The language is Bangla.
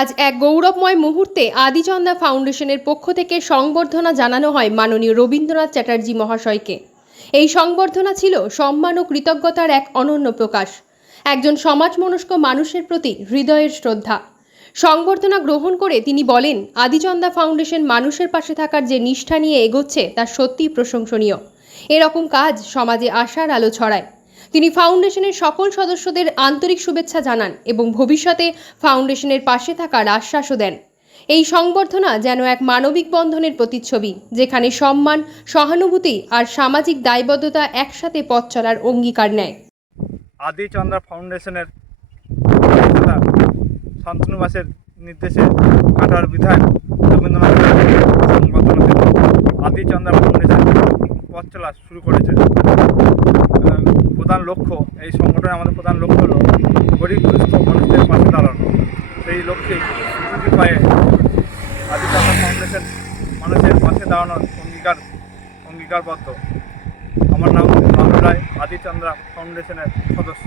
আজ এক গৌরবময় মুহূর্তে আদিচন্দা ফাউন্ডেশনের পক্ষ থেকে সংবর্ধনা জানানো হয় মাননীয় রবীন্দ্রনাথ চ্যাটার্জি মহাশয়কে। এই সংবর্ধনা ছিল সম্মান ও কৃতজ্ঞতার এক অনন্য প্রকাশ। একজন সমাজমনস্ক মানুষের প্রতি হৃদয়ের শ্রদ্ধা। সংবর্ধনা গ্রহণ করে তিনি বলেন আদিচন্দা ফাউন্ডেশন মানুষের পাশে থাকার যে নিষ্ঠা নিয়ে এগোচ্ছে তা সত্যিই প্রশংসনীয়। এরকম কাজ সমাজে আশার আলো ছড়ায়। তিনি ফাউন্ডেশনের সকল সদস্যদের আন্তরিক শুভেচ্ছা জানান এবং ভবিষ্যতে ফাউন্ডেশনের পাশে থাকার আশ্বাসও দেন। এই সংবর্ধনা যেন এক মানবিক বন্ধনের প্রতিচ্ছবি, যেখানে সম্মান, সহানুভূতি আর সামাজিক দায়বদ্ধতা একসাথে পথ চলার অঙ্গীকার নেয়। আদি চন্দ্রা ফাউন্ডেশনের প্রতিষ্ঠাতা শান্তনু মাসের নির্দেশে কাটোয়ার বিধায়ক রবীন্দ্রনাথ আদি চন্দ্রা ফাউন্ডেশন পথ চলা শুরু করেছে। প্রধান লক্ষ্য, এই সংগঠনের আমাদের প্রধান লক্ষ্য হল গরিব, দুস্থ মানুষদের পাশে দাঁড়ানো। সেই লক্ষ্যে পায়ে আদি ফাউন্ডেশন মানুষের পাশে দাঁড়ানোর অঙ্গীকার, অঙ্গীকারবদ্ধ। আমার নাম রায়, আদিচন্দ্রা ফাউন্ডেশনের সদস্য।